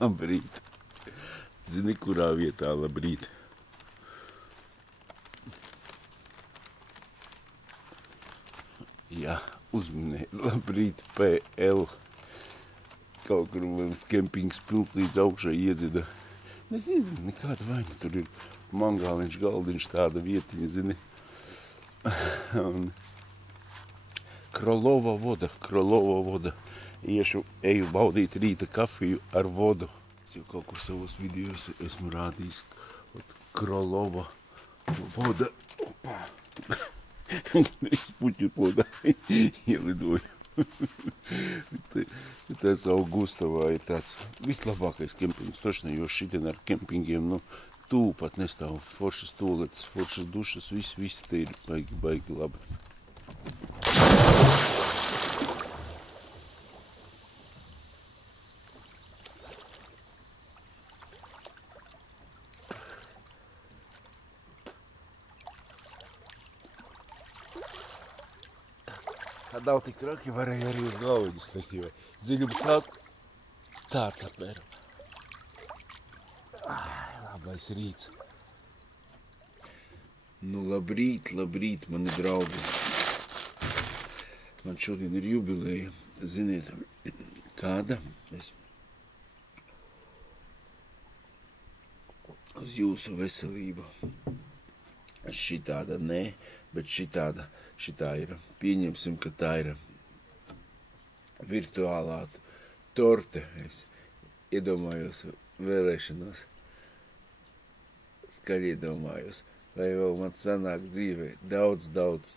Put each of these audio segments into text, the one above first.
Labrīt. Zini, kurā vietā labrīt? Jā, uzminēja labrīt PL. Kaut kur mums kempings pils līdz augšai iedzida. Nezinu, nekāda vaina. Tur ir mangāliņš, galdiņš, tāda vietiņa, zini. Un Krolova voda. Eju baudīt rīta kafiju ar vodu. Es jau kaut kur savos videos esmu rādījis. Krolova voda. Opā. Drīz puķu podā ielidoju. Tas Augustovā ir tāds vislabākais kempings. Tošņi, jo šitien ar kempingiem, tū pat nestāv. Foršas tūletes, foršas dušas, viss te ir baigi labi. Kad nav tik traki, varēja arī uz galviņas likt, jo dziļums nav tāds apmēram. Labais rīts. Labrīt, mani draugi. Man šodien ir jubileja. Ziniet, kāda? Uz jūsu veselību. Šitāda nē, bet šitā ir, pieņemsim, ka tā ir virtuālā torte. Es iedomājos vēlēšanos, skaļi iedomājos, lai vēl man sanāk dzīvē daudz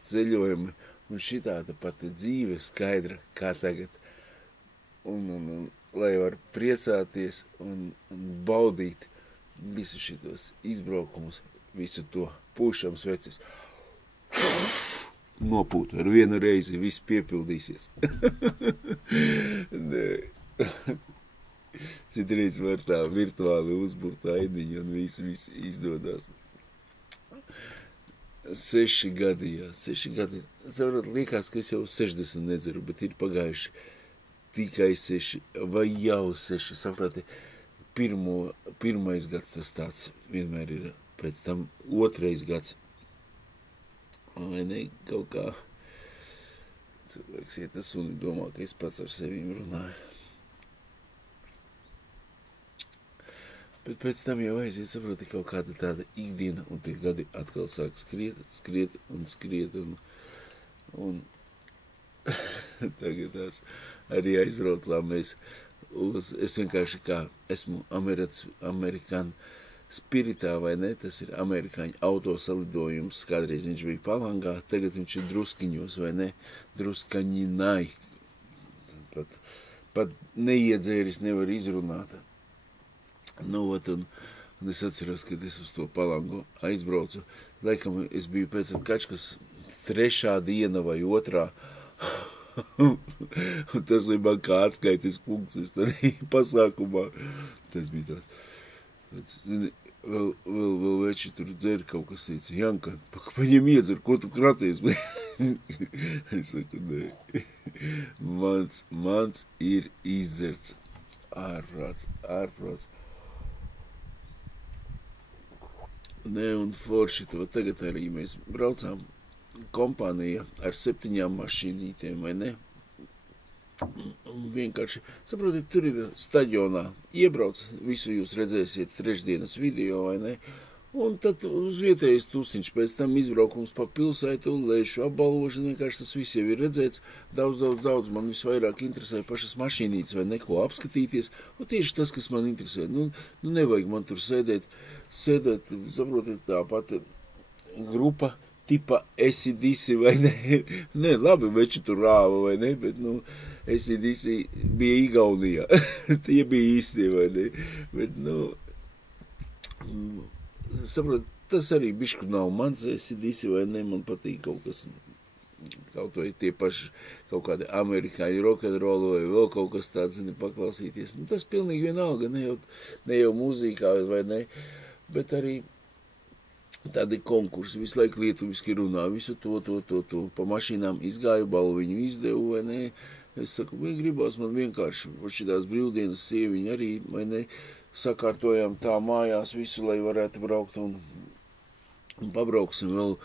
ceļojumi, un šitāda pati dzīve skaidra kā tagad, un lai var priecāties un baudīt visu šitos izbraukumus, visu to pūšams vecis. Nopūt ar vienu reizi, viss piepildīsies. Citreiz var tā virtuāli uzburt aidiņu un viss izdodās. 6 gadi. Saprot, liekas, ka es jau 60 nedzeru, bet ir pagājuši tikai 6 vai jau 6. Saproti, pirmais gads tas tāds vienmēr ir, pēc tam 2. gads. Vai ne, kaut kā cilvēks iet tas un domā, ka es pats ar sevīm runāju. Bet pēc tam jau aiziet, saproti, kaut kāda tāda ikdiena, un tie gadi atkal sāk skriet un tagad tās arī aizbraucām mēs es vienkārši kā esmu amerikāņu Spiritā, vai ne, tas ir amerikāņu autosalidojums, kādreiz viņš bija Palangā, tagad viņš ir Druskiņos, vai ne, Druskaņinai, pat neiedzēris nevar izrunāt. Un es atceros, kad es uz to Palangu aizbraucu, laikam es biju pēc Atkačkas 3. diena vai 2. Un tas bija man kā atskaites punkts, es tad pasākumā, tas bija tāds. Zini, vēl veči tur dzer kaut kas teica, Janka, paņem iedzer, ko tu kraties? Es saku, nē, mans ir izdzerts. Ārprāts. Nē, un forši to tagad arī mēs braucām kompānija ar 7 mašīnītēm, vai ne? Vienkārši, saprotiet, tur ir stadionā iebrauc, visu jūs redzēsiet 3 video, vai ne? Un tad uz vietējais tusiņš, pēc tam izbraukums pa pilsētu, lēšu apbalvošana, vienkārši tas viss jau ir redzēts, daudz, man visvairāk interesē pašas mašīnītes, vai neko apskatīties, un tieši tas, kas man interesē, nevajag man tur sēdēt, saprotiet, tāpat grupa, tipa AC/DC, vai ne? Nē, labi, veči tur rāva, vai ne, bet, AC/DC bija Igaunijā. Tie bija īstie, vai ne? Bet, saprot, tas arī bišku nav mans AC/DC, vai ne? Man patīk kaut kas, kaut vai tie paši kaut kādi amerikāņu rock'n'roll vai vēl kaut kas tāds, zini, paklausīties. Tas pilnīgi vienalga, ne jau mūzīkā, vai ne? Bet arī tādi konkursi, visu laiku lietuviski runā, visu to, pa mašīnām izgāju, balviņu izdevu, vai ne, Es saku, vai gribās man vienkārši šitās brīvdienas sieviņa arī, vai ne, sakārtojām tā mājās visu, lai varētu braukt un pabrauksim vēl.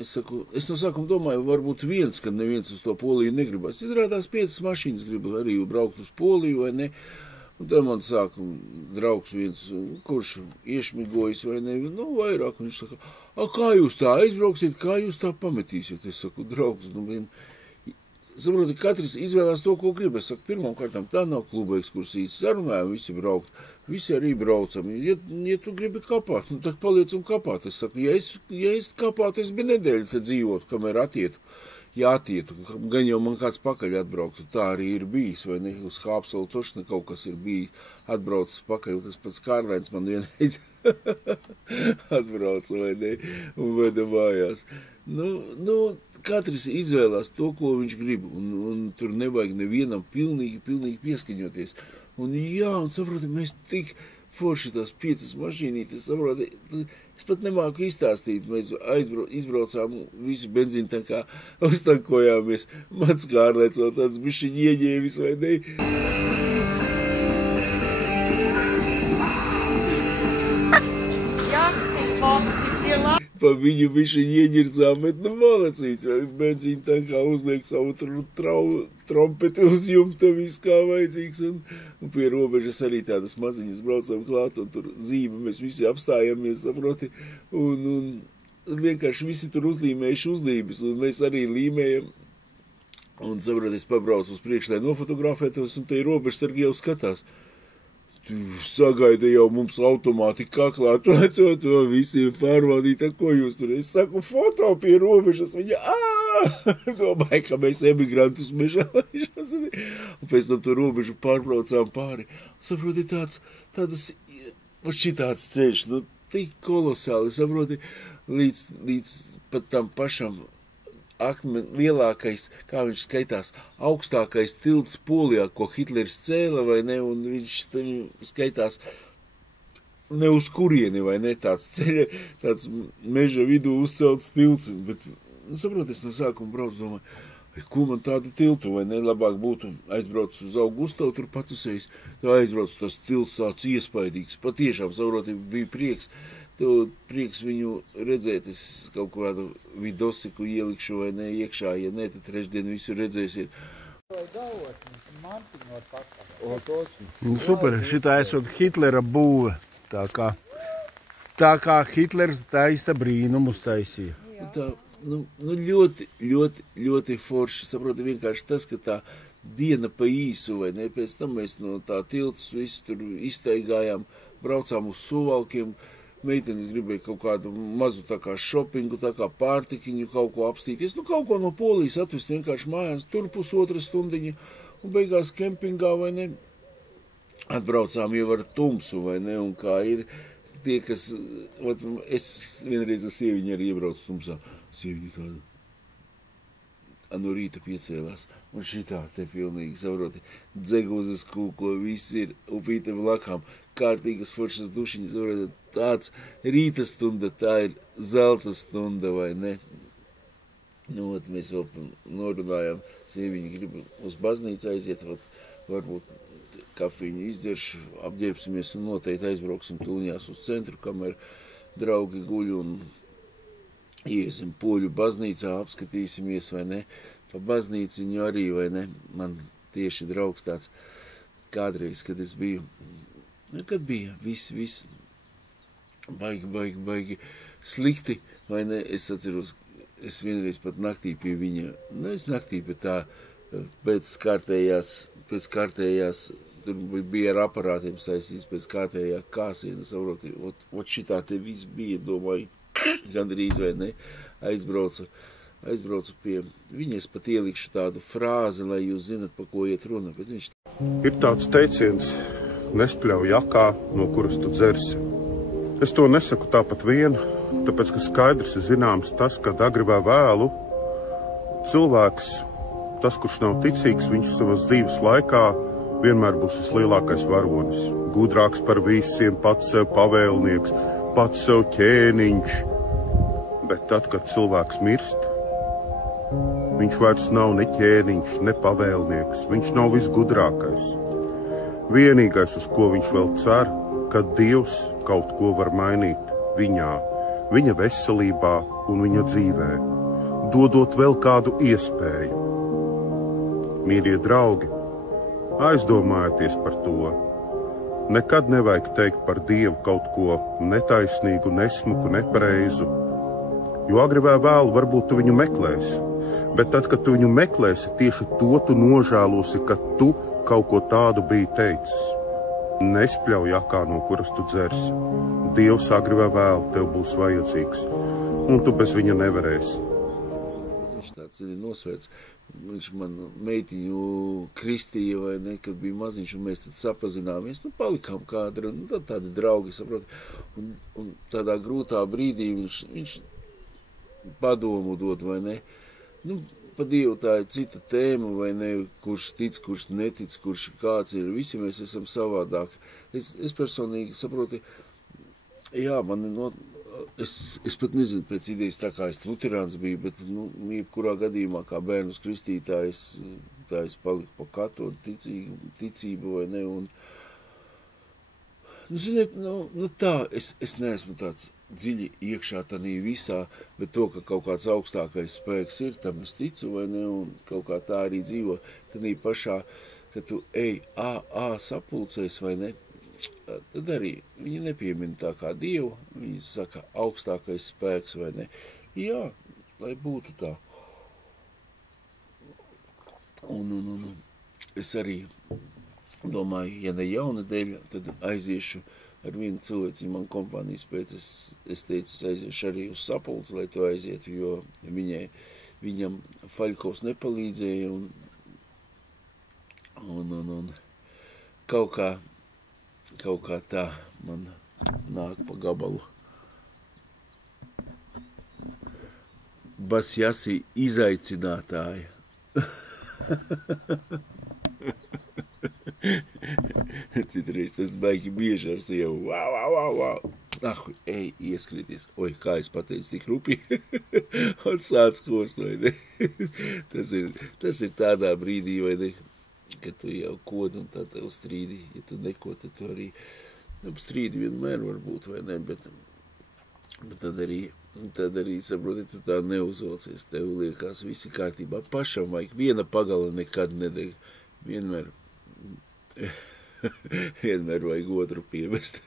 Es saku, es no sākuma domāju, varbūt viens, kad neviens uz to Poliju negribas. Izrādās 5 mašīnas grib arī braukt uz Poliju, vai ne? Un tad man sāka draugs viens, kurš iešmigojas vai ne, vairāk. Un viņš saka, kā jūs tā aizbrauksiet, kā jūs tā pametīsiet? Es saku, draugs, saproti, katrs izvēlās to, ko grib. Es saku, pirmām kārtām tā nav kluba ekskursijas. Sarunājam, visi braukt. Visi arī braucam. Ja tu gribi kapāt, tad paliec un kapāt. Es saku, ja es kapātu, es biju nedēļu te dzīvot, kamēr jātietu. Gan jau man kāds pakaļ atbrauktu. Tā arī ir bijis, vai ne? Uz Hāpsalu tošana kaut kas ir bijis atbraucis pakaļ. Tas pats Kārlains man vienreiz atbrauca, vai ne? Un veda mājās. Katrs izvēlās to, ko viņš grib, un tur nevajag nevienam pilnīgi pieskaņoties. Un saproti, mēs tik forši tās 5 mašīnītes, saproti, es pat nemāku izstāstīt, mēs izbraucām visi benzīntankā, uztankojāmies, mans Kārlēts vēl tāds bišķiņ ieņēmis, vai ne? Pa viņu bišķiņ ieņirdzām, bet malacīts, benzīntankā uzliek savu trompeti uz jumta, viss kā vajadzīgs, un pie robežas arī tādas maziņas braucam klāt, un tur zīme, mēs visi apstājamies, saproti, un vienkārši visi tur uzlīmējuši uzlības, un mēs arī līmējam, un saproti, es pabraucu uz priekšu, lai nofotografētos, un te robežsargi jau skatās. Sagaida jau mums automāti kaklā, to visiem pārvaldīt, ko jūs tur. Es saku, foto pie robežas, viņa, domāju, ka mēs emigrantus mežā. Un pēc tam to robežu pārbraucām pāri. Saproti, šitāds ceļš, tik kolosāli, saproti, līdz pat tam pašam lielākais, kā viņš skaitās, augstākais tilts Polijā, ko Hitlers cēla, vai ne, un viņš skaitās ne uz kurieni, vai ne, tāds meža vidū uzcelts tilts, bet, saprot, es no sākuma braucu, domāju, ko man tādu tiltu, vai ne, labāk būtu aizbrauc uz Augustavu, tur patusējis, tā aizbrauc, tas tilts tāds iespaidīgs, patiešām, saprot, bija prieks viņu redzēt, es kaut kādu vidosiku ielikšu vai ne iekšā, ja ne, tad trešdien visu redzēsiet. Super, šitā esot Hitlera būve, tā kā Hitlers taisa brīnumus taisīja. Tā, ļoti forši, saproti, vienkārši tas, ka tā diena pa īsu, vai ne, pēc tam mēs no tā tiltus visu tur iztaigājām, braucām uz Suvalkiem, meitenes gribēja kaut kādu mazu tā kā šopingu, tā kā pārtikiņu, kaut ko apstīties. Kaut ko no Polijas atvest vienkārši mājās, tur pusotra stundiņa, un beigās kempingā, vai ne, atbraucām jau ar tumsu, vai ne, un kā ir tie, kas, es vienreiz ar sieviņu arī iebraucu tumsā, sieviņu tādu, no rīta piecēlās, un šitā te pilnīgi, saproti, dzeguzes kūko, viss ir, upīte blakām, kārtīgas foršas dušiņas, saproti, tāds rīta stunda, tā ir zelta stunda, vai ne? Mēs vēl norunājām, sieviņi grib uz baznīcu aiziet, varbūt kafīņu izdzeršu, apģērbsimies un noteikti aizbrauksim tūņās uz centru, kamēr draugi guļ un iesim poļu baznīcā, apskatīsimies, vai ne, pa baznīciņu arī, vai ne, man tieši draugs tāds kādreiz, kad es biju, kad bija viss, baigi slikti, vai ne, es atceros, es vienreiz pat naktī pie viņa, es naktī, bet tā pēc kārtējās, tur bija ar aparātiem saistīts, pēc kārtējā kāsiena, saproti, šitā te viss bija, domāju, gandrīz vai ne, aizbraucu pie viņa, es pat ielikšu tādu frāzi, lai jūs zinat, pa ko iet runa, bet viņš... Ir tāds teiciens, nespļauj jakā, no kuras tu dzersi. Es to nesaku tāpat vienu, tāpēc, ka skaidrs ir zināms tas, ka agri vai vēlu cilvēks, tas, kurš nav ticīgs, viņš savas dzīves laikā vienmēr būs vislielākais varonis. Gudrāks par visiem, pats sev pavēlnieks, pats sev ķēniņš, bet tad, kad cilvēks mirst, Viņš vairs nav ne ķēniņš, ne pavēlnieks, viņš nav visgudrākais. Vienīgais, uz ko viņš vēl cer, ka Dievs kaut ko var mainīt viņā, viņa veselībā un viņa dzīvē, dodot vēl kādu iespēju. Mīļie draugi, aizdomājieties par to. Nekad nevajag teikt par Dievu kaut ko netaisnīgu, nesmuku, nepareizu, jo agri vai vēlu varbūt tu viņu meklēsi, bet tad, kad tu viņu meklēsi, tieši to tu nožēlosi, ka tu kaut ko tādu biji teicis. Nespļauj jakā, no kuras tu dzersi. Dievs agri vai vēlu tev būs vajadzīgs, un tu bez viņa nevarēsi. Viņš tāds ir nosvērts. Viņš man meitiņu kristīja, vai ne, kad bija maziņš, un mēs tad sapazināmies, palikām kādi, tad tādi draugi, saprot, un tādā grūtā brīdī viņš padomu dod, vai ne, pa Dievu tā ir cita tēma, vai ne, kurš tic, kurš netic, kurš kāds ir, visi mēs esam savādāk. Es personīgi saprotu, jā, es pat nezinu pēc idejas, tā kā es luterāns biju, bet, jebkurā gadījumā, kā bērnus kristītājs, tā es paliku pa katoļu ticību, vai ne, un, ziniet, tā, es neesmu tāds dziļi iekšā tanī visā, bet to, ka kaut kāds augstākais spēks ir, tam es ticu, vai ne, un kaut kā tā arī dzīvo, tanī pašā, ka tu ej sapulcēs, vai ne, tad arī viņi nepiemina tā kā Dievu, viņi saka augstākais spēks, vai ne? Jā, lai būtu tā. Un es arī domāju, ja ne jaunadēļ, tad aiziešu ar vienu cilvēci, man kompānijas pēc, es teicu, es aiziešu arī uz sapulci, lai to aizietu, jo viņam Faļkovs nepalīdzēja, un kaut kā tā man nāk pa gabalu. Basjasi izaicinātāja. Citreiz tas baigi bieži ar sievu. Wow. Ej, ieskrieties. Oi, kā es pateicu tik rupi. Un sāc kostoji. Tas ir tādā brīdī, vai ne? Ka tu jau kodi un tā tev strīdi, ja tu neko, tad tu arī, strīdi vienmēr var būt, vai ne, bet tad arī, saproti, tu tā neuzvalcies, tev liekas visi kārtībā, pašam vajag, viena pagala nekad nedeg, vienmēr vajag otru piemest.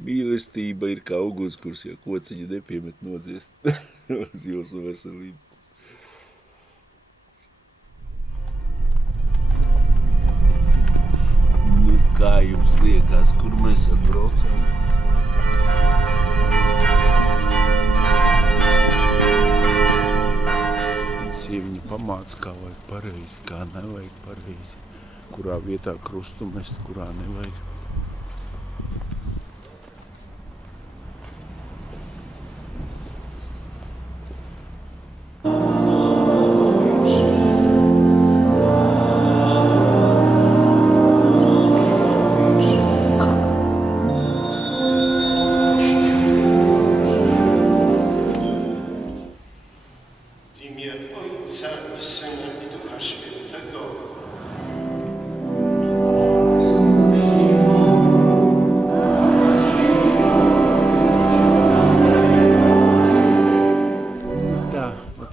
Mīlestība ir kā ugunskurs, ja kociņu nepiemet nodziest uz jūsu veselību. Kā jums liekas, kur mēs atbraucām? Sieviņa pamāca, kā vajag pareizi, kā nevajag pareizi, kurā vietā krustu mest, kurā nevajag.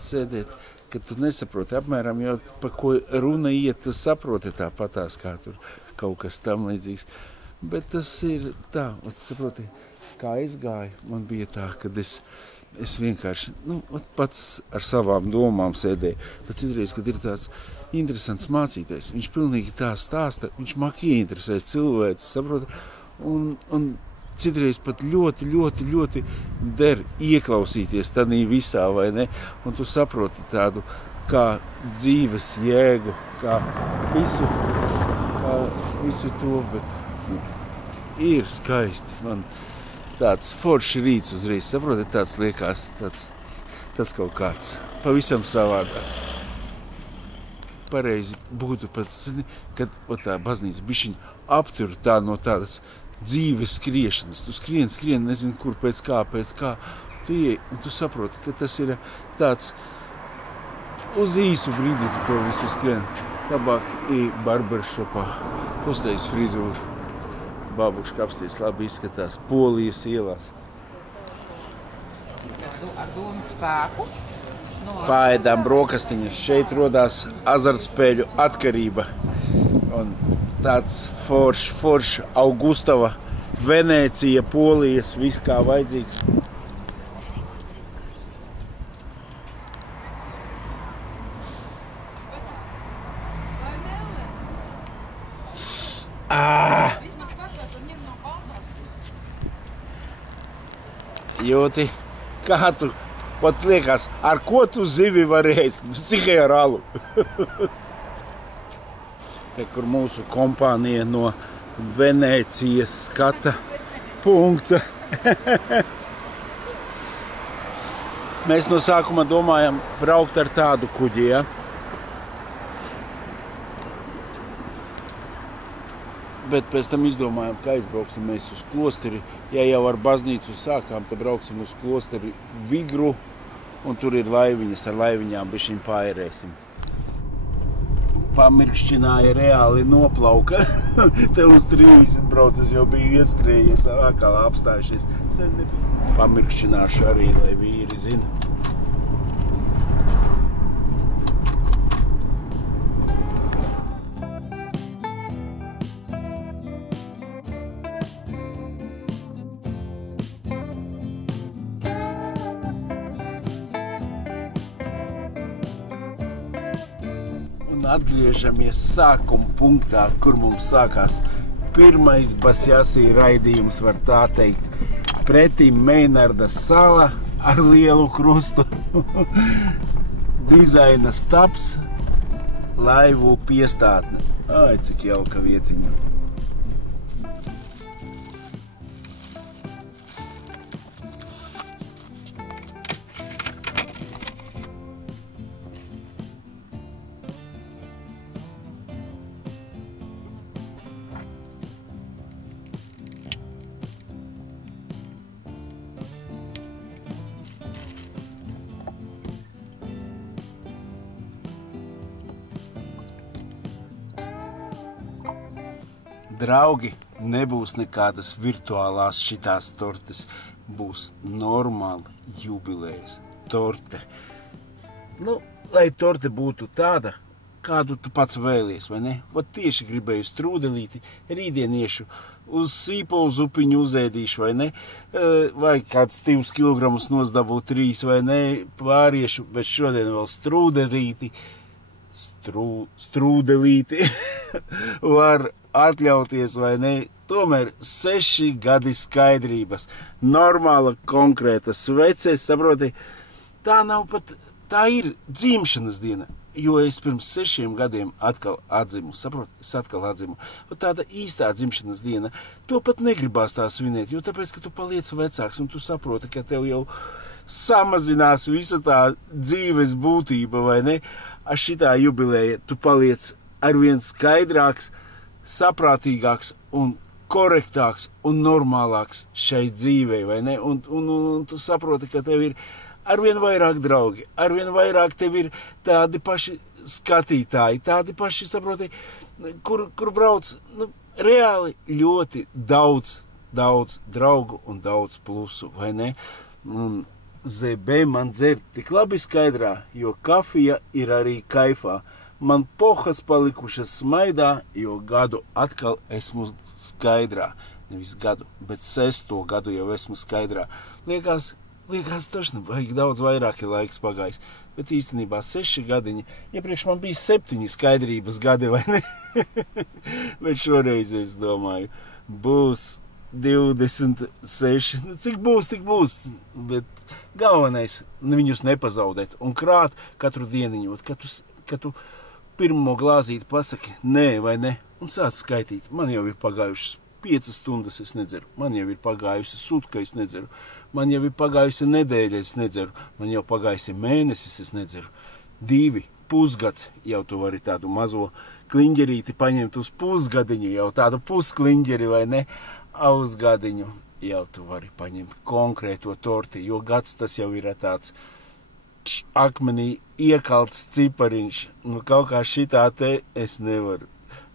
Sēdēt, ka tu nesaproti apmēram, jo pa ko runa iet, tu saproti tāpatās, kā tur kaut kas tam līdzīgs. Bet tas ir tā, saproti, kā es gāju, man bija tā, kad es vienkārši, pats ar savām domām sēdēju, bet citreiz, kad ir tāds interesants mācītājs, viņš pilnīgi tā stāsta, viņš māk ieinteresēt cilvēci, saproti, un citreiz pat ļoti der ieklausīties tanī visā, vai ne? Un tu saproti tādu kā dzīves jēgu, kā visu to, bet ir skaisti. Man tāds forši rīts uzreiz, saproti, tāds liekas, tāds kaut kāds pavisam savādāks. Pareizi būtu pat, kad tā baznīca bišķiņ aptur tā no tādas dzīves skriešanas. Tu skrien, nezinu, kur pēc kā. Tu ieej, un tu saproti, ka tas ir tāds uz īsu brīdī tu to visu skrien. Labāk barbershopā uztais frizūru. Bābuši kapsties labi izskatās Polijas ielās. Ar domu spēku? Paēdām brokastiņas. Šeit rodās azartspēļu atkarība. Un tāds foršs Augustava, Venēcija, Polijas, viss kā vajadzīgs. Jūti, kā tu, pat liekas, ar ko tu zivi vari ēst? Tikai ar alu. Te, kur mūsu kompānija no Venēcijas skata punkta. Mēs no sākuma domājam braukt ar tādu kuģi, ja? Bet pēc tam izdomājām, ka aizbrauksim mēs uz klosteri. Ja jau ar baznīcu sākām, tad brauksim uz klosteri Vigru, un tur ir laiviņas, ar laiviņām bišķiņ paērēsim. Pamirkšķināja reāli noplauka. Te uz 30 braucis jau bija ieskrējies, atkal apstājušies. Sen nebija. Pamirkšķināšu arī, lai vīri zina. Atgriežamies sākuma punktā, kur mums sākās pirmais Basjasī raidījums, var tā teikt. Pretī Meinarda sala ar lielu krustu, dizaina stabs, laivu piestātne. Ai, cik jauka vietiņa. Draugi, nebūs nekādas virtuālās šitās tortes, būs normāla jubilejas torte. Nu, lai torte būtu tāda, kādu tu pats vēlies, vai ne? Vat tieši gribēju strūdelīti, rītdien iešu uz Sīpolu zupiņu uzēdīšu, vai ne? Vai kāds 2 kilogramus nosdabu 3, vai ne? Pāriešu, bet šodien vēl strūdelīti. Strūdelīti var atļauties, vai ne? Tomēr 6 gadi skaidrības. Normāla, konkrēta svece, saproti, tā nav pat, tā ir dzimšanas diena, jo es pirms 6 gadiem atkal atdzimu, saproti, es atkal atdzimu. Tāda īstā dzimšanas diena, to pat negribās tā svinēt, jo tāpēc, ka tu paliec vecāks un tu saproti, ka tev jau samazinās visa tā dzīves būtība, vai ne? Ar šitā jubileja tu paliec arvien skaidrāks, saprātīgāks un korektāks un normālāks šai dzīvei, vai ne? Un tu saproti, ka tev ir arvien vairāk draugi, arvien vairāk tev ir tādi paši skatītāji, tādi paši, saproti, kur brauc, nu, reāli ļoti daudz draugu un daudz plusu, vai ne? Un ZB man dzer tik labi skaidrā, jo kafija ir arī kaifā. Man pohas palikušas smaidā, jo gadu atkal esmu skaidrā. Nevis gadu, bet 6. gadu jau esmu skaidrā. Liekas taču vajag daudz vairāk laiks pagājis, bet īstenībā 6 gadiņi. Iepriekš man bija 7 skaidrības gadi, vai ne? Bet šoreiz es domāju, būs 26, cik būs, tik būs, bet galvenais viņus nepazaudēt un krāt katru dieniņu, kad tu pirmo glāzīti pasaki nē vai ne, un sāc skaitīt. Man jau ir pagājušas 5 stundas, es nedzeru, man jau ir pagājusi sutka, es nedzeru, man jau ir pagājusi nedēļa, es nedzeru, man jau pagājusi mēnesis, es nedzeru, 2 pusgads, jau tu vari tādu mazo kliņģerīti paņemt uz pusgadiņu, jau tādu puskliņģeri vai ne, uz gadiņu jau tu vari paņemt konkrēto torti, jo gads tas jau ir tāds akmenī iekalts cipariņš. Nu, kaut kā šitā te es nevaru.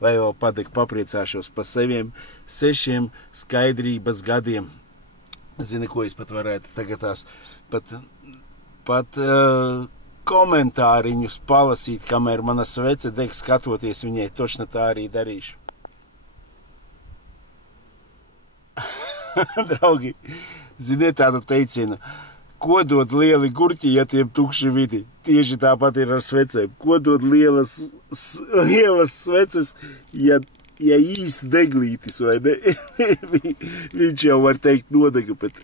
Lai vēl papriecāšos pa saviem 6 skaidrības gadiem. Zini, ko es pat varētu tagad tās pat komentāriņus palasīt, kamēr mana svece deg skatoties viņai, točna tā arī darīšu. Draugi, ziniet tādu teicienu, ko dod lieli gurķi, ja tiem tukši vidi? Tieši tāpat ir ar svecēm. Ko dod lielas sveces, ja īsti deglītis, vai ne? Viņš jau var teikt nodega, bet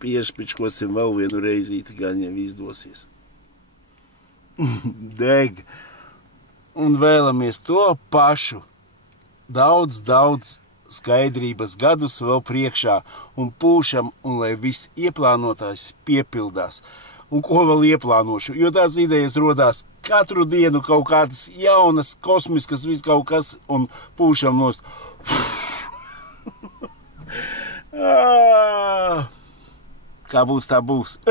piešpičkosim vēl vienu reizīti, gan jau izdosies. Deg. Un vēlamies to pašu. Daudz skaidrības gadus vēl priekšā un pūšam, un lai viss ieplānotājs piepildās. Un ko vēl ieplānošu, jo tās idejas rodās katru dienu kaut kādas jaunas, kosmiskas, viss kaut kas, un pūšam nost. Kā būs, tā būs.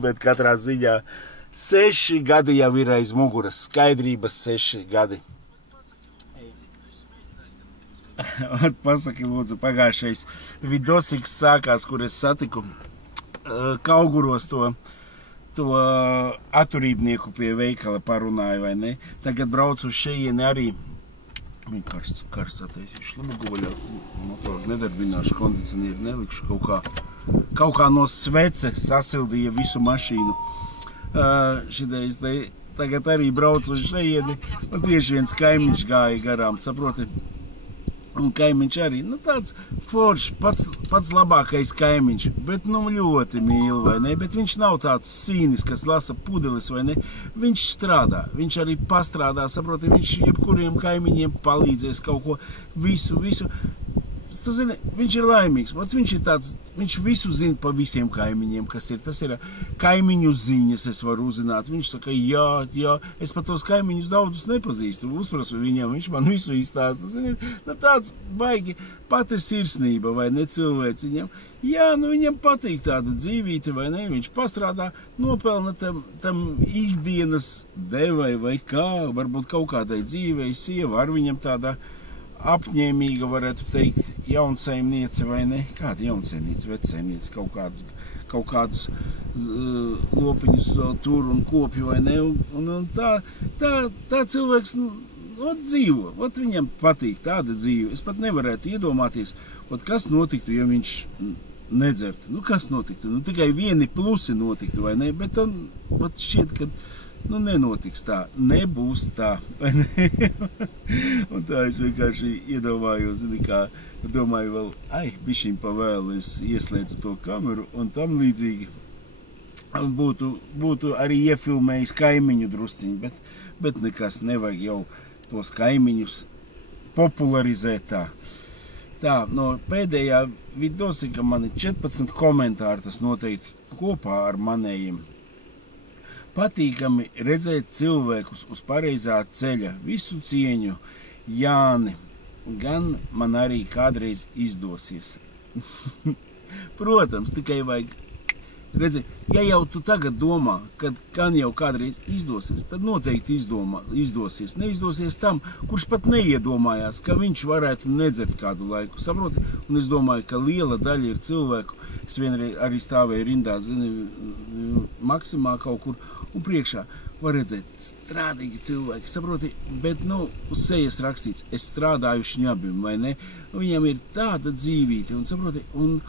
Bet katrā ziņā 6 gadi jau ir aiz muguras, skaidrības 6 gadi. Pasaki, lūdzu, pagājušais vidosiks sākās, kur es satiku Kauguros to atturībnieku pie veikala parunāju, vai ne? Tagad braucu uz šeieni arī. Viņa karsts attaisīšu, labi guvaļā, motoru nedarbināšu, kondicionieru nelikšu, kaut kā no svece sasildīja visu mašīnu. Šitais tagad arī braucu uz šeieni, un tieši viens kaimiņš gāja garām, saproti? Un kaimiņš arī, nu tāds foršs, pats labākais kaimiņš, bet nu ļoti mīl, vai ne? Bet viņš nav tāds sīnis, kas lasa pudeles, vai ne? Viņš strādā, viņš arī pastrādā, saproti, viņš jebkuriem kaimiņiem palīdzēs kaut ko, visu. Tu zini, viņš ir laimīgs, viņš ir tāds, viņš visu zina pa visiem kaimiņiem, kas ir. Tas ir kaimiņu ziņas, es varu uzzināt. Viņš saka, jā, es pat tos kaimiņus daudzus nepazīstu. Uzprasu viņam, viņš man visu izstāsta. Zini, nu tāds baigi pati sirsnība, vai ne cilvēciņam. Jā, nu viņam patīk tāda dzīvīte, vai ne? Viņš pastrādā, nopelna tam ikdienas devai vai kā, varbūt kaut kādai dzīvei, sieva ar viņam tādā apņēmīga, varētu teikt, jaunsaimniece vai ne? Kāda jaunsaimniece, vecsaimniece, kaut kādus lopiņus tur un kopju vai ne? Un tā cilvēks dzīvo, viņam patīk tāda dzīve. Es pat nevarētu iedomāties, kas notiktu, ja viņš nedzertu. Nu, kas notiktu? Nu, tikai vieni plusi notiktu, vai ne? Bet šķiet, ka nenotiks tā, nebūs tā, vai ne? Un tā es vienkārši iedomājos, zini kā, domāju vēl, bišķiņ pa vēlu es ieslēdzu to kameru, un tam līdzīgi būtu arī iefilmējis kaimiņu drusciņu, bet nekas, nevajag jau tos kaimiņus popularizēt tā. Tā, no pēdējā vidosika man ir 14 komentāri, tas noteikti kopā ar manējiem. Patīkami redzēt cilvēkus uz pareizā ceļa, visu cieņu, Jāni, gan man arī kādreiz izdosies. Protams, tikai vajag redzēt, ja jau tu tagad domā, kad gan jau kādreiz izdosies, tad noteikti izdosies. Neizdosies tam, kurš pat neiedomājās, ka viņš varētu nedzert kādu laiku, saproti? Un es domāju, ka liela daļa ir cilvēku. Es vienreiz arī stāvēju rindā, zini, Maksimā kaut kur, un priekšā var redzēt strādīgi cilvēki, saproti, bet, uz sejas rakstīts, es strādāju šņabim, vai ne? Viņam ir tāda dzīvīte, un saproti, un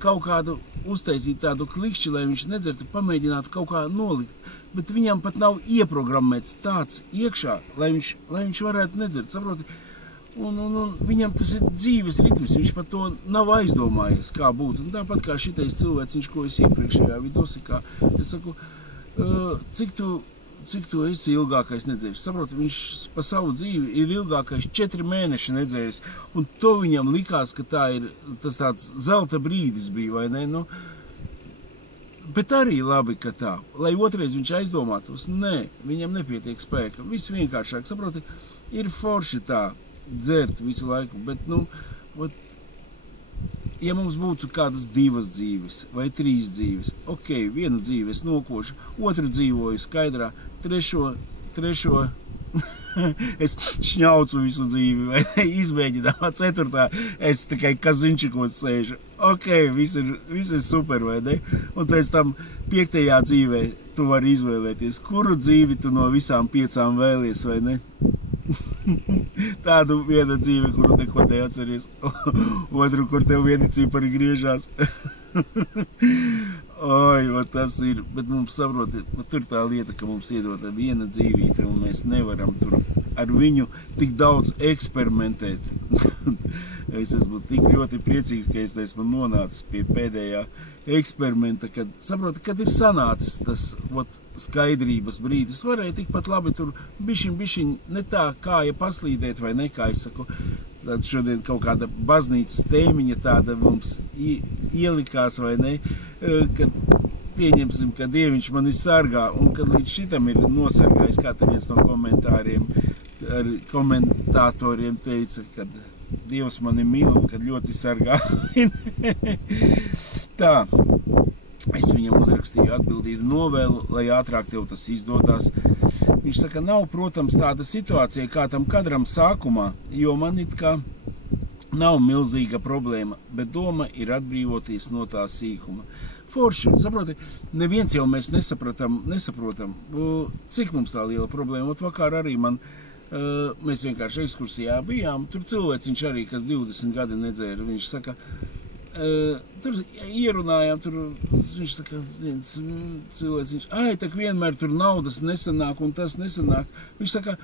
kaut kādu uztaisīt tādu klikšķi, lai viņš nedzertu, pamēģinātu kaut kā nolikt, bet viņam pat nav ieprogrammēts tāds iekšā, lai viņš varētu nedzert, saproti, un viņam tas ir dzīves ritmis, viņš pat to nav aizdomājies, kā būtu, un tāpat kā šitais cilvēciņš, ko es iepriekšējā vidosikā, es saku, cik tu esi ilgākais nedzēris, saproti, viņš pa savu dzīvi ir ilgākais 4 mēneši nedzēris, un to viņam likās, ka tas tāds zelta brīdis bija, vai ne, bet arī labi, ka tā, lai otrais viņš aizdomātos, nē, viņam nepietiek spēka, viss vienkāršāk, saproti, ir forši tā, dzert visu laiku, bet, ja mums būtu kādas 2 dzīves vai 3 dzīves, ok, vienu dzīvi es nokošu, otru dzīvoju skaidrā, trešo es šņaucu visu dzīvi, vai izmēģināt, 4. es tikai kazinčikos sēžu. Ok, viss ir super, vai ne? Un pēc tam 5. dzīvē tu vari izvēlēties, kuru dzīvi tu no visām 5 vēlies, vai ne? Tādu viena dzīve, kuru neko neatceries, otru, kur tev vieni cipari griežās. Oi, tas ir, bet mums saproti, tur tā lieta, ka mums iedota viena dzīvīte, un mēs nevaram tur ar viņu tik daudz eksperimentēt. Es esmu tik ļoti priecīgs, ka es esmu nonācis pie pēdējā eksperimenta, kad, saproti, kad ir sanācis tas skaidrības brīdis, varēja tikpat labi tur bišķiņ, ne tā kāja paslīdēt, vai ne, kā es saku, tad šodien kaut kāda baznīcas tēmiņa tāda mums ielikās, vai ne, kad pieņemsim, ka Dieviņš mani sargā, un kad līdz šitam ir nosargājis, kā te viens no komentatoriem teica, kad Dievs mani mīl, kad ļoti sargā. Tā, es viņam uzrakstīju atbildību novēlu, lai ātrāk tev tas izdodās. Viņš saka, nav, protams, tāda situācija kā tam kadram sākumā, jo man it kā nav milzīga problēma, bet doma ir atbrīvoties no tā sīkuma. Forši, saproti, neviens jau mēs nesaprotam, cik mums tā liela problēma. Vakar arī mēs vienkārši ekskursijā bijām, tur cilvēciņš arī, kas 20 gadi nedzēra, viņš saka, tur ierunājām, viņš saka, viens cilvēciņš, tak vienmēr tur naudas nesanāk un tas nesanāk. Viņš saka,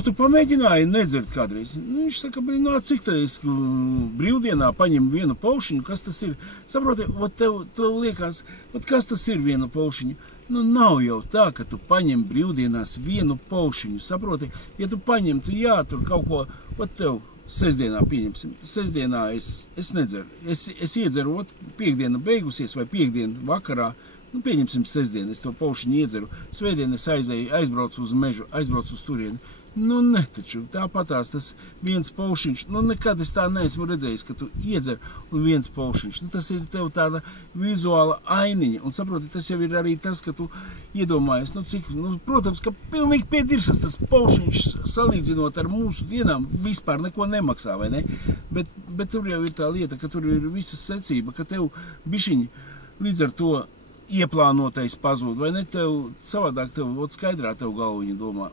tu pamēģināji nedzert kādreiz? Viņš saka, cik te es brīvdienā paņem vienu paušiņu, kas tas ir? Saproti, tev liekas, kas tas ir vienu paušiņu? Nav jau tā, ka tu paņem brīvdienās vienu paušiņu, saproti, ja tu paņem, tur kaut ko, tev sestdienā pieņemsim, sestdienā es nedzeru, es iedzeru, piekdiena beigusies vai piekdiena vakarā, pieņemsim sestdienu, es to paušiņu iedzeru, svētdien es aizbraucu uz mežu, aizbraucu uz turieni. Ne taču, tāpatās tas viens paušiņš, nekad es tā neesmu redzējis, ka tu iedzer un viens paušiņš. Tas ir tev tāda vizuāla ainiņa, un saproti, tas jau ir arī tas, ka tu iedomājies, protams, ka pilnīgi piedirsas tas paušiņš salīdzinot ar mūsu dienām vispār neko nemaksā, vai ne? Bet tur jau ir tā lieta, ka tur ir visa secība, ka tev bišķiņi līdz ar to ieplānotais pazūd, vai ne, tev savādāk tev, skaidrā tev galviņa domā,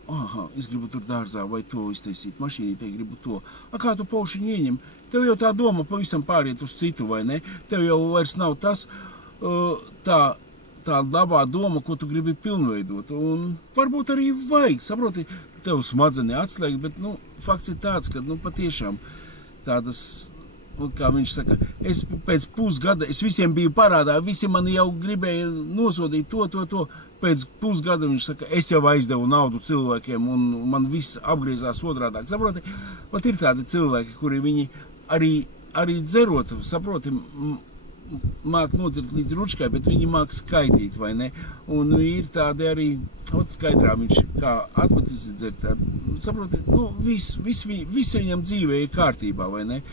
es gribu tur dārzā vai to iztaisīt, mašīnītē gribu to. Kā tu paušiņu ieņem? Tev jau tā doma pavisam pāriet uz citu, vai ne? Tev jau vairs nav tas, tā labā doma, ko tu gribi pilnveidot. Un varbūt arī vajag, saproti, tev smadzenē atslēgt, bet, fakts ir tāds, ka, patiešām tādas, kā viņš saka, es pēc pusgada, es visiem biju parādā, visi mani jau gribēja nosodīt to. Pēc pusgada viņš saka, es jau aizdevu naudu cilvēkiem un man viss apgriezās otrādāk. Saproti, ir tādi cilvēki, kuri viņi arī dzerot, saproti, māk nodzert līdz ručkai, bet viņi māk skaitīt, vai ne? Un ir tādi arī, skaidrā viņš kā atmetis dzert, saproti, viss viņam dzīvē ir kārtībā, vai ne?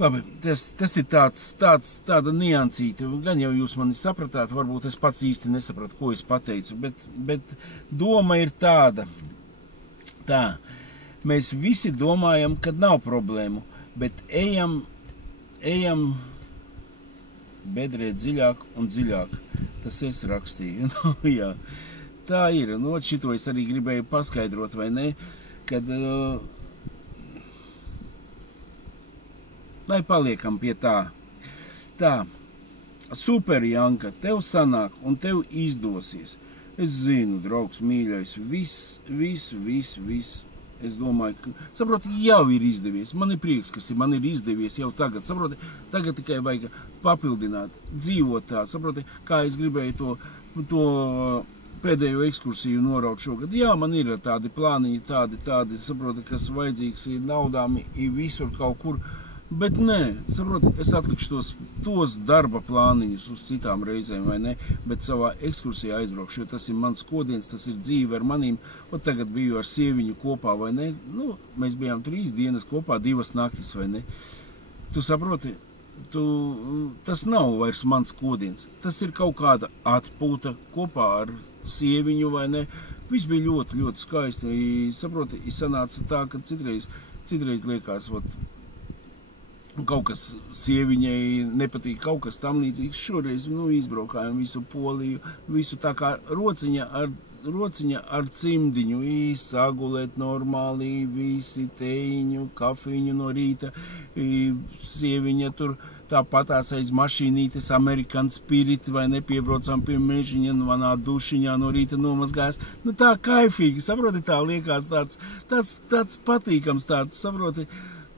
Labi, tas ir tāda niansīte, gan jau jūs mani sapratāt, varbūt es pats īsti nesapratu, ko es pateicu, bet doma ir tāda. Tā, mēs visi domājam, ka nav problēmu, bet ejam bedrēt dziļāk un dziļāk. Tas es rakstīju, jā. Tā ir, šito es arī gribēju paskaidrot, vai ne, kad... Lai paliekam pie tā. Tā, super, Janka, tev sanāk un tev izdosies. Es zinu, draugs, mīļais, viss. Es domāju, ka, saproti, jau ir izdevies. Man ir prieks, kas man ir izdevies jau tagad. Saproti, tagad tikai vajag papildināt, dzīvot tā. Saproti, kā es gribēju to pēdējo ekskursiju noraut šogad. Jā, man ir tādi plāniņi, tādi, saproti, kas vajadzīgs ir naudām, ir visur kaut kur. Bet nē, saproti, es atlikšu tos darba plāniņus uz citām reizēm, vai ne, bet savā ekskursijā aizbraukšu, jo tas ir mans kodiens, tas ir dzīve ar manīm, un tagad biju ar sieviņu kopā, vai ne, mēs bijām 3 dienas kopā, 2 naktis, vai ne. Tu saproti, tas nav vairs mans kodiens. Tas ir kaut kāda atpūta kopā ar sieviņu, vai ne? Viss bija ļoti, ļoti skaisti. Saproti, sanāca tā, ka citreiz liekas, kaut kas sieviņai nepatīk, kaut kas tam līdzīgs. Šoreiz, izbraukājām visu Poliju, visu tā kā rociņa ar cimdiņu, sagulēt normāli, visi teiņu, kafīņu no rīta, sieviņa tur tāpatās aiz mašīnītes, American Spirit, vai nepiebraucām pie mežiņa, manā dušiņā no rīta nomazgājās. Tā kaifīgi, saproti, tā liekas tāds patīkams, tāds, saproti,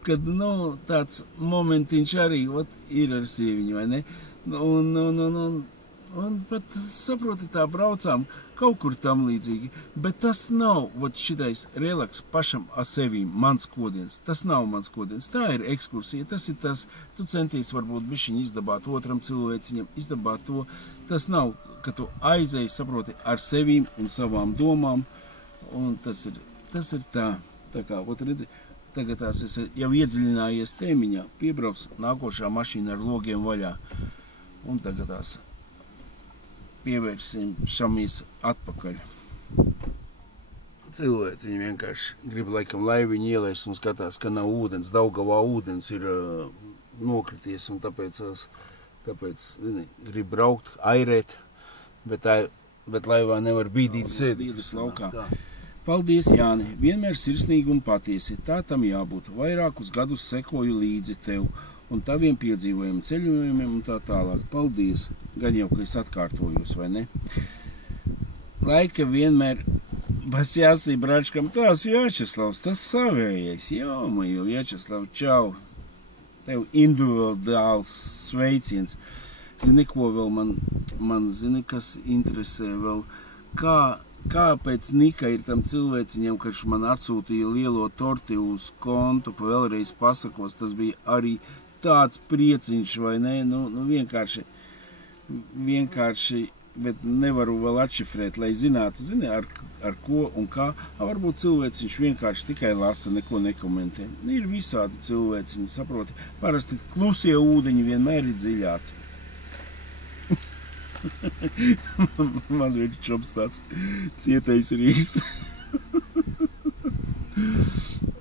kad, tāds momentiņš arī, ir ar sieviņu, vai ne? Un pat, saproti, tā braucām, kaut kur tam līdzīgi, bet tas nav, šitais relaks pašam ar sevīm, mans kodiens, tas nav mans kodiens, tā ir ekskursija, tas ir tas, tu centies varbūt bišķiņ izdabāt otram cilvēciņam, izdabāt to, tas nav, ka tu aizēji, saproti, ar sevīm un savām domām, un tas ir tā kā, redzi, tagad tās es jau iedziļinājies tēmiņā, piebrauc nākošā mašīna ar logiem vaļā, un tagad tās pievēršamies atpakaļ. Cilvēci, viņi vienkārši grib laikam laiviņu ielaist un skatās, ka nav ūdens. Daugavā ūdens ir nokrities un tāpēc zini, grib braukt, airēt, bet laivā nevar bīdīt sēdīt laukā. Paldies, Jāni, vienmēr sirsnīgi un patiesi, tā tam jābūt. Vairākus gadus sekoju līdzi tev un taviem piedzīvojumiem, ceļojumiem un tā tālāk. Paldies! Gan jau, ka es atkārtojos, vai ne? Laika vienmēr Basjāsī Bračkam, tās Vjačeslavs, tas savējais. Jā, majo, Vjačeslav, čau! Tev individuāls sveiciens. Zini, ko vēl man zini, kas interesē vēl? Kāpēc Nika ir tam cilvēciņam, kad man atsūtīja lielo torti uz kontu, pa vēlreiz pasakos, tas bija arī tāds prieciņš, vai ne? Vienkārši, bet nevaru vēl atšifrēt, lai zinātu, ar ko un kā. Varbūt cilvēciņš vienkārši tikai lasa, neko nekomentē. Ir visādi cilvēciņi, saproti. Parasti klusie ūdeņi vienmēr ir dziļāti. Man vienkārši čops tāds cietais rīks.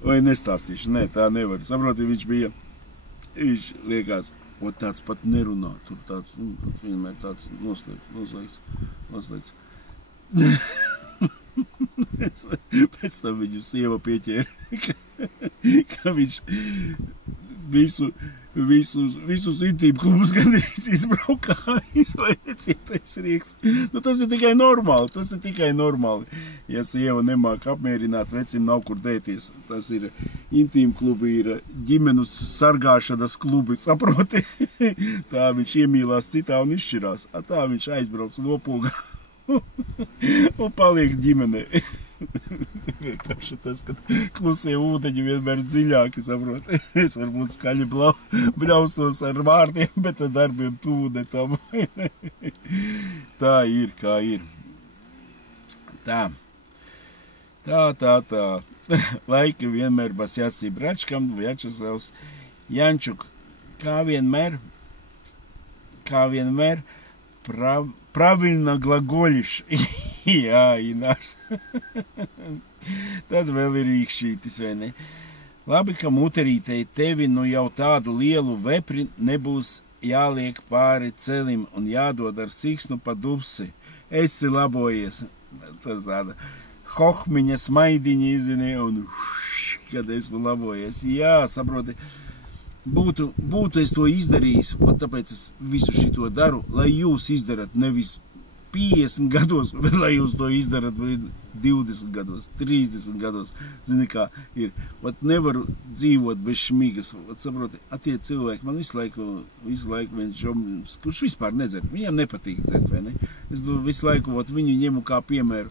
Vai nestāstīšu? Nē, tā nevar. Saproti, viņš liekas, tāds pat nerunā. Tur tāds vienmēr tāds noslēgts. Pēc tam viņu sieva pieķēra, ka viņš visus intīmu klubus gandrīz izbraukājis, vai necietais rieks. Tas ir tikai normāli. Ja sieva nemāk apmierināt, vecim nav kur dēties. Tas ir intīmu klubi, ir ģimenes sargāšanas klubi, saproti? Tā viņš iemīlās citā un izšķirās. Tā viņš aizbrauc lopogā un paliek ģimenē. Vienkārši tas, ka klusie ūdeņi vienmēr dziļāki, saproti. Es varbūt skaļi bļaustos ar vārdiem, bet ar darbiem tuvu ne tam. Tā ir, kā ir. Tā. Laiki vienmēr Basjāsī Bračkam, Vjačeslavs Jančuk. Kā vienmēr, pravilna glagoliš. Jā, Inārs. Tad vēl ir rīkšķītis, vai ne? Labi, ka muterītei tevi jau tādu lielu vepri nebūs jāliek pāri celim un jādod ar siksnu pa dubsi. Esi labojies. Tas tāda hohmiņa smaidiņa izini un kad esmu labojies. Jā, saproti, būtu es to izdarījis, un tāpēc es visu šito daru, lai jūs izdarat nevis 50 gados, bet lai jūs to izdarat 20 gados, 30 gados. Zini, kā ir. Nevaru dzīvot bez šmigas. Saproti, tie cilvēki, man visu laiku viens žoms, kurš vispār nedzer. Viņam nepatīk dzert, vai ne? Es visu laiku viņu ņemu kā piemēru.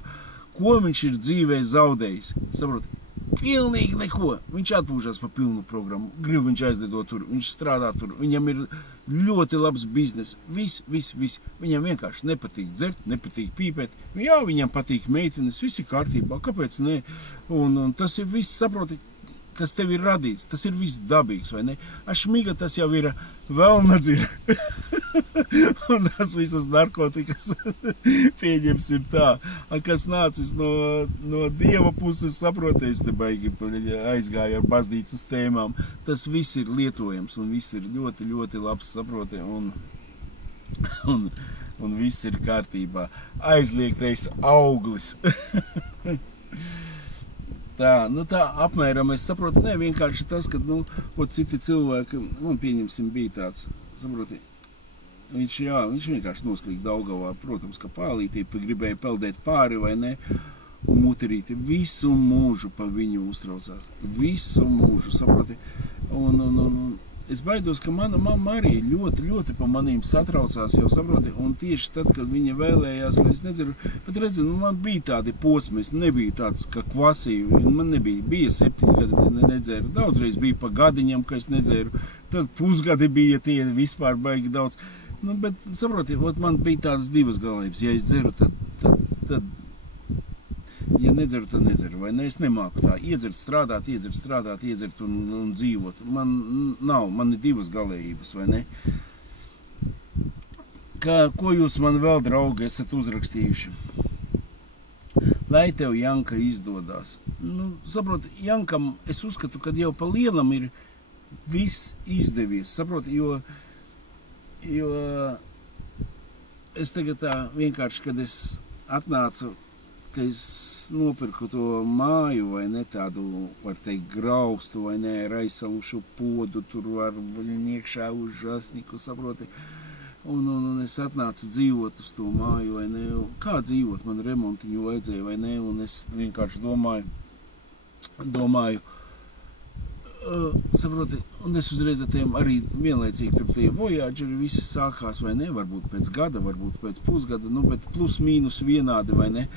Ko viņš ir dzīvē zaudējis? Saproti, pilnīgi neko. Viņš atpūžās pa pilnu programmu. Grib viņš aizdedot tur, viņš strādā tur. Viņam ir ļoti labs biznes. Viss. Viņam vienkārši nepatīk dzert, nepatīk pīpēt. Jā, viņam patīk meitenes, viss ir kārtībā. Kāpēc ne? Un tas ir viss, saproti, kas tev ir radīts, tas ir viss dabīgs, vai ne? Šmiga tas jau ir velnadzira. Un tas visas narkotikas, pieņemsim tā, kas nācis no Dieva puses, saproties, te baigi aizgāja ar baznīcas tēmām. Tas viss ir lietojams un viss ir ļoti, ļoti labs, saproti, un viss ir kārtībā. Aizliegtais auglis. Tā apmēram es saprotu, ne vienkārši tas, ka, citi cilvēki, pieņemsim, bija tāds, saproti, viņš vienkārši noslīg Daugavā, protams, ka pālītī gribēja peldēt pāri, vai ne, un muterīti visu mūžu pa viņu uztraucās, visu mūžu, saproti, un es baidos, ka mana mamma arī ļoti, ļoti pa manīm satraucās, jau saproti, un tieši tad, kad viņa vēlējās, lai es nedzeru, bet redzi, man bija tādi posmi, es nebija tāds, ka kvasīju, man bija 7 gadi nedzeru, daudzreiz bija pa gadiņam, ka es nedzeru, tad pusgadi bija tie vispār baigi daudz, bet saproti, man bija tādas divas galības, ja es dzeru, tad ja nedzeru, tad nedzeru, vai ne? Es nemāku tā iedzert, strādāt un dzīvot. Man ir divas galējības, vai ne? Ko jūs man vēl, draugi, esat uzrakstījuši? Lai tev, Janka, izdodās. Saproti, Jankam, es uzskatu, ka jau pa lielam ir viss izdevies, saproti, jo es tagad tā vienkārši, kad es atnācu, ka es nopirku to māju, vai ne, tādu, var teikt, graustu, vai ne, ar aizsalušu podu, tur var iekšā uz žasniku, saproti, un es atnācu dzīvot uz to māju, vai ne, kā dzīvot, man remontiņu vajadzēja, vai ne, un es vienkārši domāju, saproti, un es uzreiz ar tiem arī vienlaicīgi tur tie vojāģeri visi sākās, vai ne, varbūt pēc gada, varbūt pēc pusgada, bet plus mīnus vienādi, vai ne,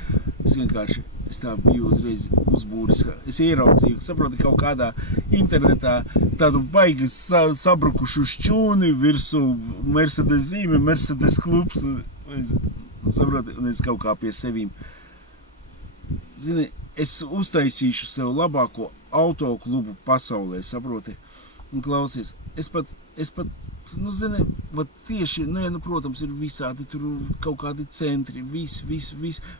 es tā biju uzreiz uzbūris, es ieraudzīju, saproti, kaut kādā internetā tādu baigi sabrukušu šķūni virsū Mercedes zīme, Mercedes klubs, saproti, un es kaut kā pie sevīm, zini, es uztaisīšu sev labāko autoklubu pasaulē, saproti, un klausies, es pat, zini, tieši, protams, ir visādi tur kaut kādi centri, viss,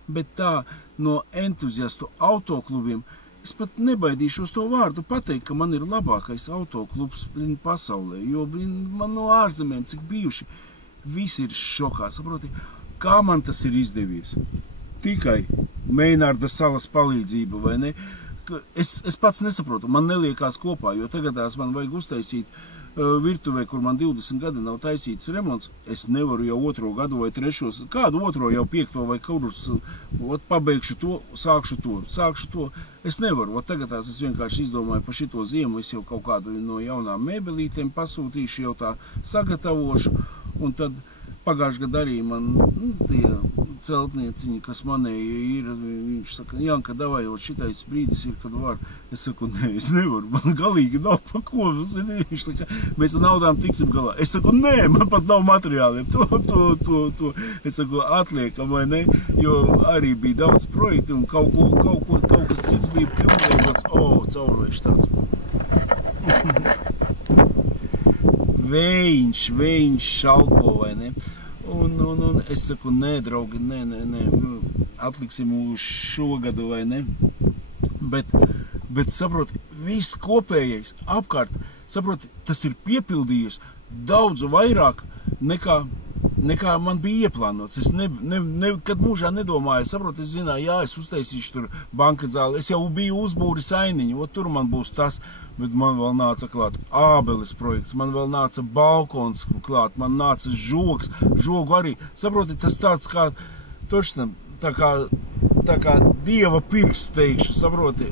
bet tā no entuziastu autoklubiem, es pat nebaidīšos to vārdu pateikt, ka man ir labākais autoklubs pasaulē, jo man no ārzemēm, cik bijuši, visi ir šokā, saproti, kā man tas ir izdevies. Tikai Meinārda salas palīdzība, vai ne? Es pats nesaprotu, man neliekās kopā, jo tagadās man vajag uztaisīt virtuvē, kur man 20 gadi nav taisīts remonts, es nevaru jau 2. gadu vai 3. Kādu 2. jau 5. vai kurus, pabeigšu to, sākšu to. Es nevaru, tagadās es vienkārši izdomāju par šito ziemu, es jau kaut kādu no jaunām mēbelītēm pasūtīšu, jau tā sagatavošu, un tad pagājušajā gadā arī man tie celtnieciņi, kas manēji ir, viņš saka, Janka, davai, šitais brīdis ir, kad var. Es saku, nē, es nevaru, man galīgi nav pa ko. Viņš saka, mēs ar naudām tiksim galā. Es saku, nē, man pat nav materiāliem. To. Es saku, atliekam, vai ne, jo arī bija daudz projekti un kaut kas cits bija pilnveidots. Caurvējš tāds. Vējiņš šalko, vai ne? Un es saku, nē, draugi, nē, atliksim uz šogadu, vai ne? Bet saproti, viss kopējais apkārt, saproti, tas ir piepildījies daudz vairāk nekā man bija ieplānots. Es kad mūžā nedomāju, saproti, es zināju, jā, es uztaisīšu tur banka zāli, es jau biju uzbūris ainiņu, tur man būs tas, bet man vēl nāca klāt ābeles projekts, man vēl nāca balkons klāt, man nāca žogu arī. Saproti, tas tāds kā, točnam, tā kā Dieva pirksts, teikšu, saproti,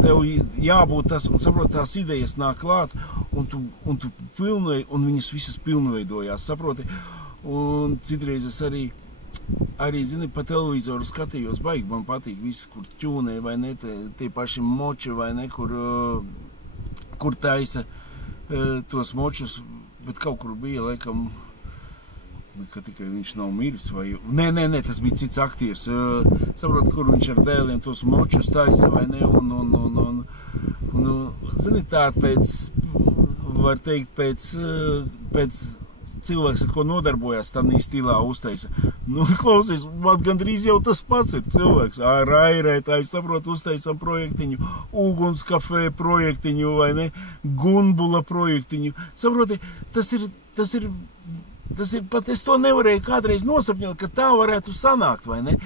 tev jābūt tas, un saproti, tās idejas nāk klāt, un tu pilnvei, un viņas visas pilnveidojās, saproti, un citreiz es arī, zini, pa televizoru skatījos, baigi man patīk viss, kur ķūnē, vai ne, tie paši moči, vai ne, kur taisa tos močus, bet kaut kur bija, laikam, ka tikai viņš nav miris, vai... Nē, tas bija cits aktieris, saprot, kur viņš ar dēliem tos močus taisa, vai ne, un zini, tā var teikt, pēc cilvēks, ar ko nodarbojās, tādā stilā uztaisa. Nu, klausies, man gandrīz jau tas pats ir cilvēks. Rairētāji, saprot, uztaisam projektiņu, Ugunskafē projektiņu, vai ne, Gunbula projektiņu. Saproti, tas ir pat, es to nevarēju kādreiz nosapņot, ka tā varētu sanākt, vai ne?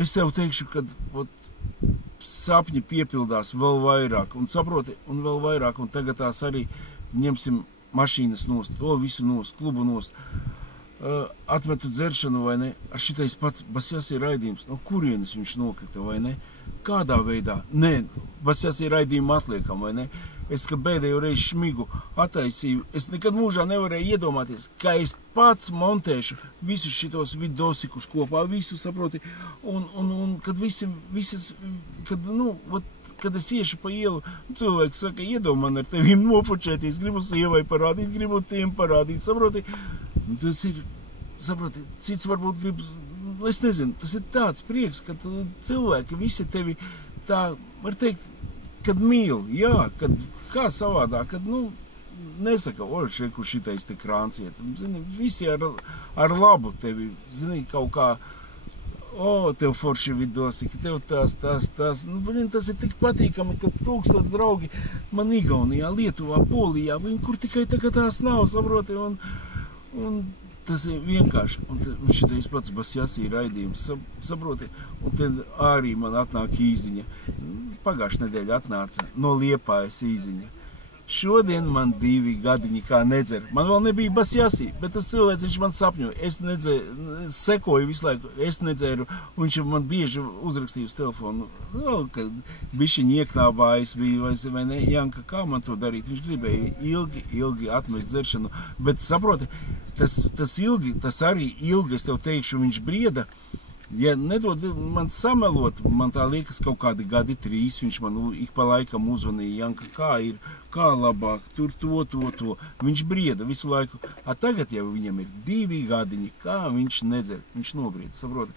Es tev teikšu, ka sapņi piepildās vēl vairāk, un saproti, un vēl vairāk, un tagad tās arī ņemsim mašīnas nost, to visu nost, klubu nost, atmetu dzeršanu, vai ne, ar šitais pats Basjasī raidījums, no kurienes viņš nokrita, vai ne, kādā veidā, nē, Basjasī raidījumu atliekam, vai ne, es, kad bēdējo reizi Šmigu attaisīju, es nekad mūžā nevarēju iedomāties, ka es pats montēšu visus šitos vidosikus kopā, visu, saproti, un kad kad es iešu pa ielu, cilvēks saka, iedomā man ar tevīm nofučēties, gribu sievai parādīt, gribu tiem parādīt, saproti, tas ir, saproti, cits varbūt grib, es nezinu, tas ir tāds prieks, ka cilvēki visi tevi tā, var teikt, kad mīl, jā, kad kā savādāk, kad, nesaka, šeit, kur šitais te krāns iet, zini, visi ar labu tevi, zini, kaut kā, tev forši vidosiki, tev tās, tas ir tik patīkami, ka 1000 draugi man Igaunijā, Lietuvā, Polijā, viņi kur tikai tagad tās nav, saproti, un tas ir vienkārši, un šitais pats Basjasī raidījums, saproti, un tad arī man atnāk īziņa, pagājušā nedēļa atnāca no Liepājas īziņa. Šodien man 2 gadiņi kā nedzer. Man vēl nebija Basjasī, bet tas cilvēks, viņš man sapņoja. Es sekoju visu laiku, es nedzēru, un viņš man bieži uzrakstīja uz telefonu, kad bišķiņi ieknābājis bija, vai ne, Janka, kā man to darīt? Viņš gribēja ilgi atmest dzeršanu, bet saproti, tas arī ilgi, es tev teikšu, viņš brieda. Ja nedod man samelot, man tā liekas kaut kādi gadi 3, viņš man ik pa laikam uzvanīja, Janka, kā ir, kā labāk, tur to. Viņš brieda visu laiku. Tagad jau viņam ir 2 gadiņi, kā viņš nedzer, viņš nobrieda, saproti.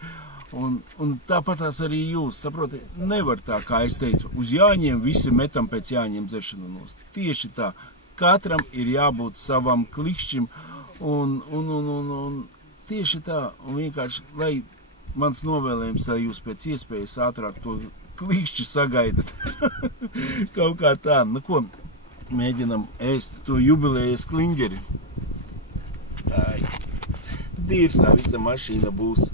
Un tāpatās arī jūs, saproti, nevar tā, kā es teicu, uz Jāņiem visi metam pēc Jāņiem dzeršanu nost. Tieši tā, katram ir jābūt savam klikšķim, un tieši tā, un vienkārši, lai mans novēlējums, lai jūs pēc iespējas ātrāk to klikšķi sagaidat. Kaut kā tā. Nu ko, mēģinam ēst to jubilējas kliņģeri. Dīrsnā visa mašīna būs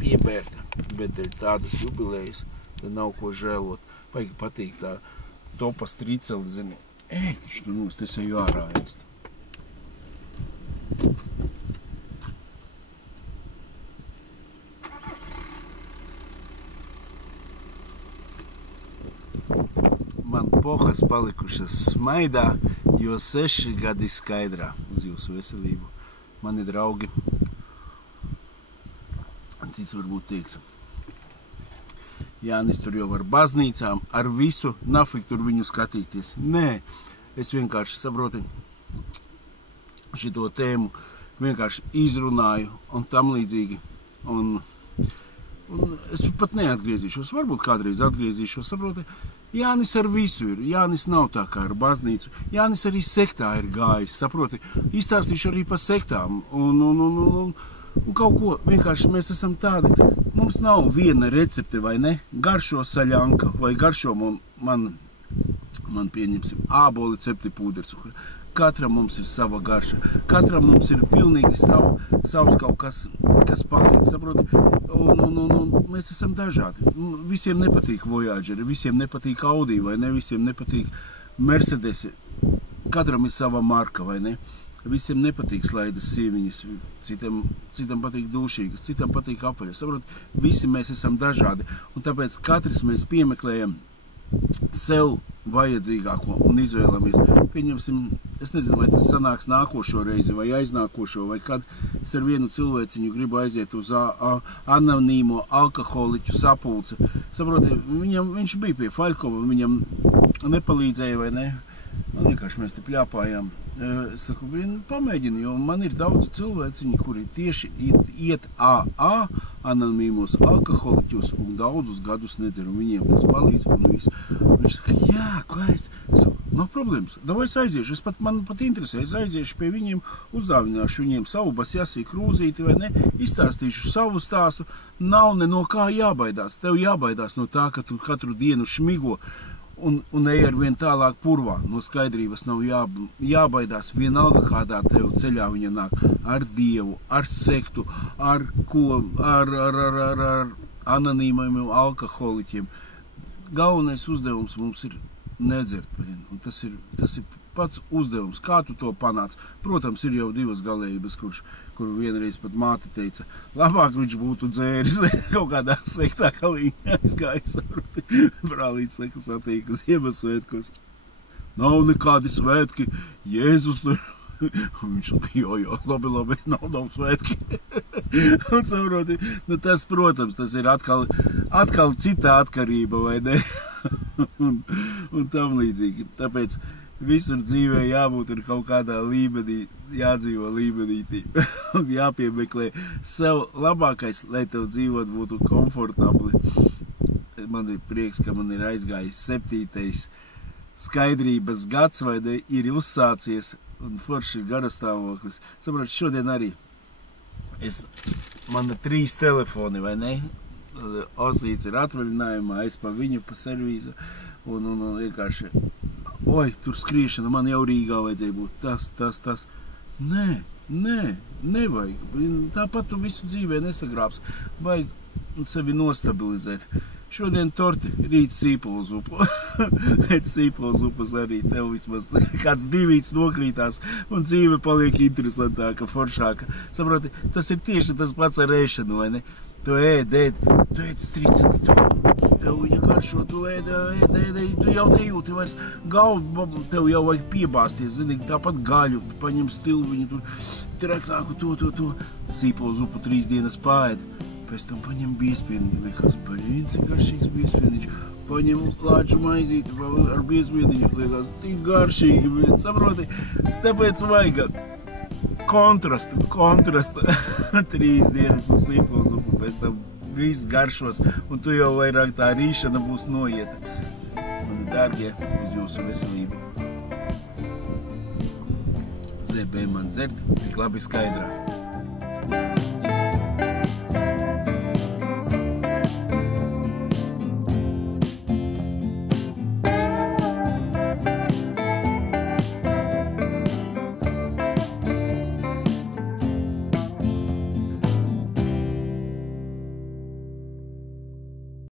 piebērta, bet tādas jubilējas, tad nav ko žēlot. Paigi patīk tā topa strīceli, zini, taču tu nost, es eju ārā ēst. Man pohas palikušas smaidā, jo 6 gadi skaidrā uz jūsu veselību. Mani draugi, cits varbūt teiks, Jānis tur jau ar baznīcām, ar visu, nafik tur viņu skatīties. Nē, es vienkārši saproti šito tēmu, vienkārši izrunāju un tam līdzīgi. Un es pat neatgriezīšos, varbūt kādreiz atgriezīšos, saproti, Jānis ar visu ir, Jānis nav tā kā ar baznīcu, Jānis arī sektā ir gājis, saproti, izstāstīšu arī par sektām, un kaut ko, vienkārši mēs esam tādi, mums nav viena recepte, vai ne, garšo saļanka, vai garšo man pieņemsim, āboli cepti pūdercukri. Katram mums ir sava garša, katram mums ir pilnīgi savs kaut kas palīdz, saproti, un mēs esam dažādi. Visiem nepatīk Voyageri, visiem nepatīk Audi, vai ne, visiem nepatīk Mercedesi, katram ir sava marka, vai ne, visiem nepatīk slaidas sieviņas, citam patīk dūšīgas, citam patīk apaļas, saproti, visi mēs esam dažādi, un tāpēc katrs mēs piemeklējam sev vajadzīgāko un izvēlamies. Pieņemsim, es nezinu, vai tas sanāks nākošo reizi vai aiznākošo, vai kad es ar vienu cilvēciņu gribu aiziet uz anonīmo alkoholiķu sapulci. Saproti, viņš bija pie Faļkova, viņam nepalīdzēja, vai ne? Vienkārši mēs te pļāpājām. Es saku, pamēģini, jo man ir daudz cilvēciņi, kuri tieši iet AA, anonīmos alkoholiķos, un daudzus gadus nedzer, un viņiem tas palīdz, un viss. Viņš saka, jā, klājas. Es saku, nav problēmas, davai es aiziešu, man pat interesē, es aiziešu pie viņiem, uzdāvināšu viņiem savu basjasī krūzīti, vai ne, izstāstīšu savu stāstu, nav ne no kā jābaidās, tev jābaidās no tā, ka tu katru dienu šmigo, un ej ar vien tālāk purvā. No skaidrības nav jābaidās. Vienalga kādā tev ceļā viņa nāk. Ar Dievu, ar sektu, ar anonīmiem alkoholiķiem. Galvenais uzdevums mums ir nedzert. Un tas ir pats uzdevums. Kā tu to panāc? Protams, ir jau divas galējības, kuru vienreiz pat māte teica, labāk viņš būtu dzēris, kaut kādā sektā kalīņā aizgājis. Brālīts saka, satiek uz Ziemassvētkos. Nav nekādi svētki, Jēzus tur. Un viņš saka, jo, labi, nav svētki. Un saproti, tas, protams, tas ir atkal cita atkarība, vai ne? un tam līdzīgi. Tāpēc visur dzīvē jābūt ir kaut kādā līmenī, jādzīvo līmenītī. Jāpiemeklē sev labākais, lai tev dzīvot būtu komfortabli. Man ir prieks, ka man ir aizgājis 7. skaidrības gads, vai ne, ir uzsācies, un forši ir garastāvoklis. Saprot, šodien arī man ir 3 telefoni, vai ne? Osīts ir atvaļinājumā, es pa viņu pa servīzu, un vienkārši, oi, tur skriešana, man jau Rīgā vajadzēja būt tas. Nē, nevajag. Tāpat tu visu dzīvē nesagrābs. Vajag sevi nostabilizēt. Šodien torti, rīt sīpolu zupu. Pēc sīpolu zupas arī tev vismaz kāds 2 nokrītās un dzīve paliek interesantāka, foršāka. Saproti, tas ir tieši tas pats ar ēšanu, vai ne? Tu ēd strīceni, tev viņa garšo, tu ēd, tu jau nejūti vairs galvu, tev jau vajag piebāsties, zini, tāpat gaļu, paņem stilviņu, tur trektāku to, sīpolu zupu 3 dienas pāēd, pēc tam paņem biespieniņu, liekas, cik garšīgs biespieniņš, paņem lāču maizīti ar biespieniņu, liekas, tik garšīgi, bet saproti, tāpēc vajag kontrastu, 3 dienas uz sīpolu zupu, pēc tam viss garšos, un tu jau vairāk tā rīšana būs noieta. Mani dārgie, uz jūsu veselību. ZB man dzert, tik labi skaidrā.